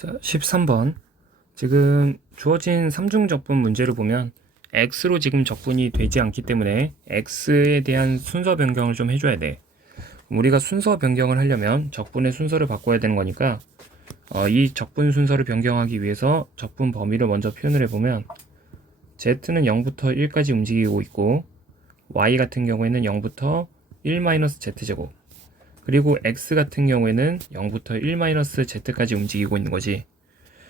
자, 13번. 지금 주어진 삼중적분 문제를 보면 x로 지금 적분이 되지 않기 때문에 x에 대한 순서 변경을 좀 해줘야 돼. 우리가 순서 변경을 하려면 적분의 순서를 바꿔야 되는 거니까 이 적분 순서를 변경하기 위해서 적분 범위를 먼저 표현을 해보면 z는 0부터 1까지 움직이고 있고 y 같은 경우에는 0부터 1-z제곱 그리고 x 같은 경우에는 0부터 1-z까지 움직이고 있는 거지.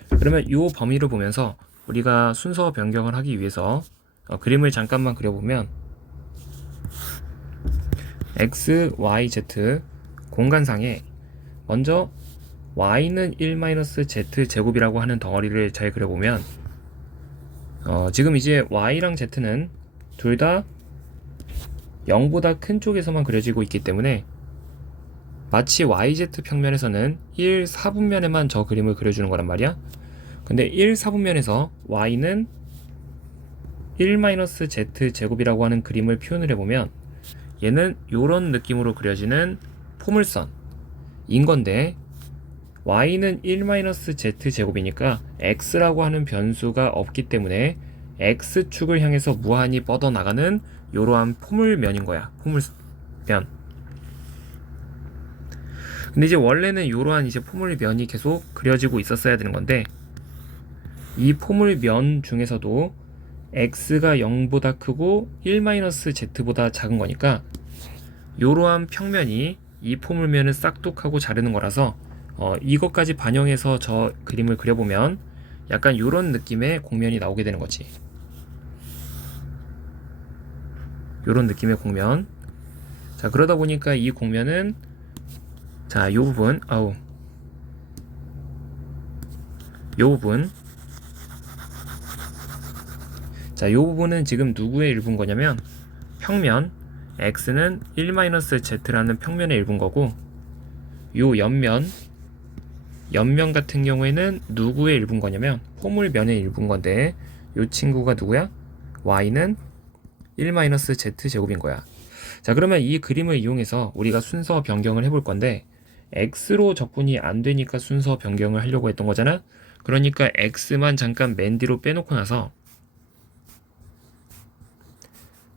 그러면 이 범위를 보면서 우리가 순서 변경을 하기 위해서 그림을 잠깐만 그려보면 x, y, z 공간상에 먼저 y는 1-z 제곱이라고 하는 덩어리를 잘 그려보면 지금 이제 y랑 z는 둘 다 0보다 큰 쪽에서만 그려지고 있기 때문에 마치 YZ 평면에서는 1, 4분면에만 저 그림을 그려주는 거란 말이야. 근데 1, 4분면에서 Y는 1-Z 제곱이라고 하는 그림을 표현을 해보면 얘는 이런 느낌으로 그려지는 포물선인 건데 Y는 1-Z 제곱이니까 X라고 하는 변수가 없기 때문에 X축을 향해서 무한히 뻗어나가는 이러한 포물면인 거야. 포물면. 근데 이제 원래는 이러한 이제 포물면이 계속 그려지고 있었어야 되는 건데 이 포물면 중에서도 x가 0보다 크고 1-z보다 작은 거니까 이러한 평면이 이 포물면을 싹둑하고 자르는 거라서 이것까지 반영해서 저 그림을 그려보면 약간 이런 느낌의 공면이 나오게 되는 거지. 이런 느낌의 공면. 자, 그러다 보니까 이 공면은 자, 요 부분, 요 부분. 자, 요 부분은 지금 누구의 일부인 거냐면 평면 x는 1-z라는 평면의 일부인 거고 요 옆면 같은 경우에는 누구의 일부인 거냐면 포물면의 일부인 건데 요 친구가 누구야? y는 1-z 제곱인 거야. 자, 그러면 이 그림을 이용해서 우리가 순서 변경을 해볼 건데 x로 적분이 안 되니까 순서 변경을 하려고 했던 거잖아. 그러니까 x만 잠깐 맨 뒤로 빼놓고 나서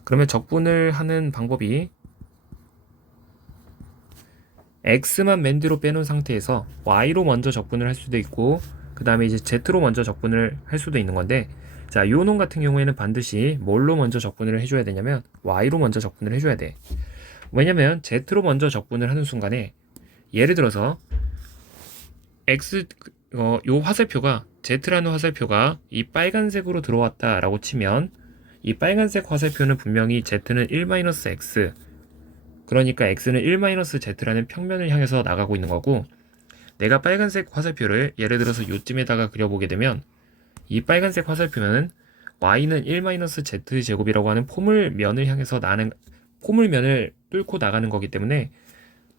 그러면 적분을 하는 방법이 x만 맨 뒤로 빼놓은 상태에서 y로 먼저 적분을 할 수도 있고 그 다음에 이제 z로 먼저 적분을 할 수도 있는 건데 자, 요 놈 같은 경우에는 반드시 뭘로 먼저 적분을 해줘야 되냐면 y로 먼저 적분을 해줘야 돼. 왜냐면 z로 먼저 적분을 하는 순간에 예를 들어서 x 요 화살표가 z라는 화살표가 이 빨간색으로 들어왔다라고 치면 이 빨간색 화살표는 분명히 z는 1-x 그러니까 x는 1-z라는 평면을 향해서 나가고 있는 거고 내가 빨간색 화살표를 예를 들어서 요쯤에다가 그려보게 되면 이 빨간색 화살표는 y는 1-z 제곱이라고 하는 포물면을 향해서 포물면을 뚫고 나가는 거기 때문에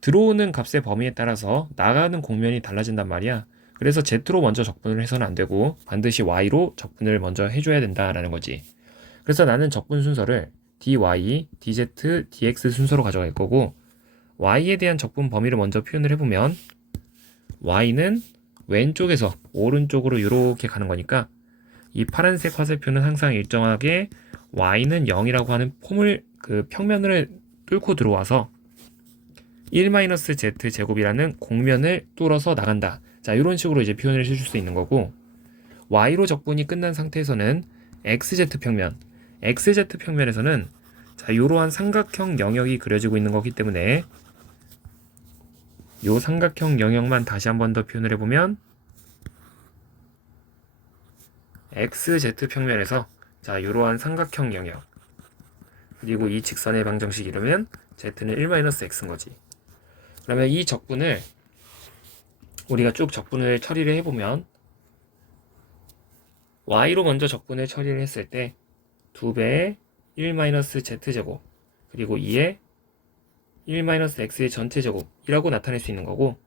들어오는 값의 범위에 따라서 나가는 공면이 달라진단 말이야. 그래서 z로 먼저 적분을 해서는 안 되고 반드시 y로 적분을 먼저 해줘야 된다라는 거지. 그래서 나는 적분 순서를 dy, dz, dx 순서로 가져갈 거고 y에 대한 적분 범위를 먼저 표현을 해보면 y는 왼쪽에서 오른쪽으로 이렇게 가는 거니까 이 파란색 화살표는 항상 일정하게 y는 0이라고 하는 평면을 뚫고 들어와서 1-z 제곱이라는 공면을 뚫어서 나간다. 자, 이런 식으로 이제 표현을 해줄 수 있는 거고 y로 적분이 끝난 상태에서는 xz 평면에서는 자, 이러한 삼각형 영역이 그려지고 있는 거기 때문에 이 삼각형 영역만 다시 한 번 더 표현을 해보면 xz 평면에서 자, 이러한 삼각형 영역 그리고 이 직선의 방정식 이루면 z는 1-x인 거지. 그러면 이 적분을 우리가 쭉 적분을 처리를 해보면 y로 먼저 적분을 처리를 했을 때 2배의 1-z제곱 그리고 2의 1-x의 전체 제곱이라고 나타낼 수 있는 거고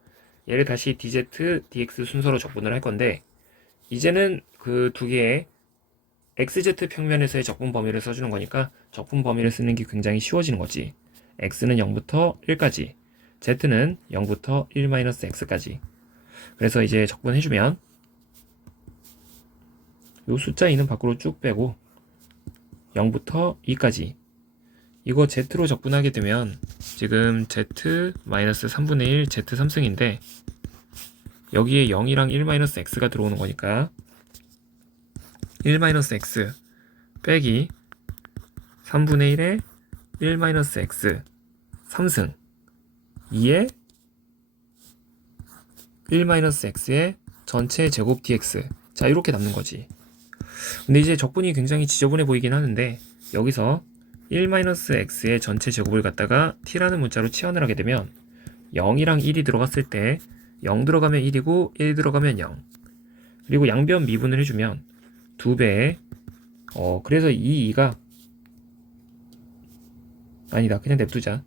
얘를 다시 dz, dx 순서로 적분을 할 건데 이제는 그 두 개의 xz 평면에서의 적분 범위를 써주는 거니까 적분 범위를 쓰는 게 굉장히 쉬워지는 거지. x는 0부터 1까지 z는 0부터 1-x까지 그래서 이제 적분해주면 요 숫자 2는 밖으로 쭉 빼고 0부터 2까지 이거 Z로 적분하게 되면 지금 Z-3분의 1 Z 3승인데 여기에 0이랑 1-x가 들어오는 거니까 1-x 빼기 3분의 1에 1-x 3승 2에 1-x의 전체 제곱 dx. 자, 이렇게 남는 거지. 근데 이제 적분이 굉장히 지저분해 보이긴 하는데 여기서 1-x의 전체 제곱을 갖다가 t라는 문자로 치환을 하게 되면 0이랑 1이 들어갔을 때 0 들어가면 1이고 1 들어가면 0. 그리고 양변 미분을 해주면 2배에 그래서 이 2가 아니다. 그냥 냅두자.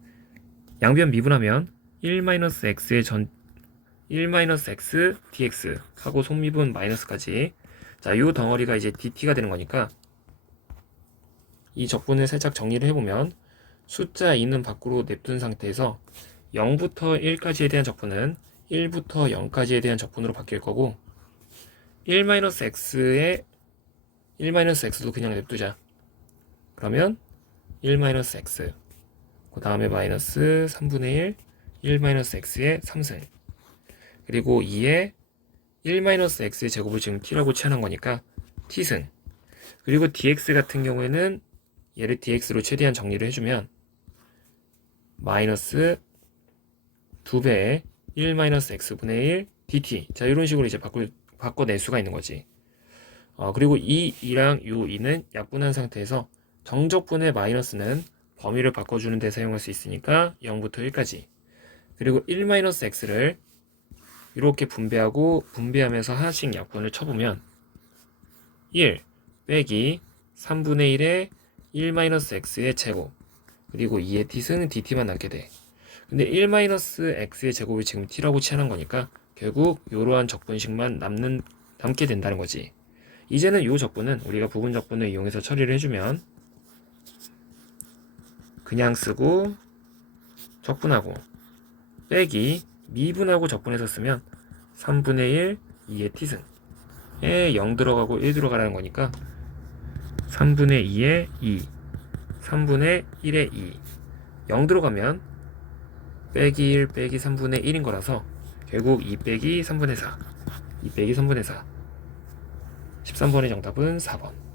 양변 미분하면 1-x의 1-x dx 하고 속미분 마이너스까지. 자, 요 덩어리가 이제 dt가 되는 거니까 이 적분을 살짝 정리를 해보면 숫자 2는 밖으로 냅둔 상태에서 0부터 1까지에 대한 적분은 1부터 0까지에 대한 적분으로 바뀔 거고 1-x에 1-x도 그냥 냅두자. 그러면 1-x 그 다음에 마이너스 3분의 1 1-x의 3승 그리고 2에 1-x의 제곱을 지금 t라고 치환한 거니까 t승. 그리고 dx 같은 경우에는 얘를 dx로 최대한 정리를 해주면 마이너스 2배의 1-x분의 1 dt. 자, 이런 식으로 이제 바꿔낼 수가 있는 거지. 그리고 이 2랑 요 2는 약분한 상태에서 정적분의 마이너스는 범위를 바꿔주는 데 사용할 수 있으니까 0부터 1까지. 그리고 1-x를 이렇게 분배하면서 하나씩 약분을 쳐보면 1 빼기 3분의 1의 1-x의 제곱 그리고 2의 t승 dt만 남게 돼. 근데 1-x의 제곱을 지금 t라고 치환한 거니까 결국 이러한 적분식만 남게 된다는 거지. 이제는 이 적분은 우리가 부분 적분을 이용해서 처리를 해주면 그냥 쓰고 적분하고 빼기 미분하고 적분해서 쓰면 3분의 1 2의 t승에 0 들어가고 1 들어가라는 거니까 3분의 2의 2 3분의 1의 2 0 들어가면 빼기 1 빼기 3분의 1인 거라서 결국 2 빼기 3분의 4 2 빼기 3분의 4 13번의 정답은 4번.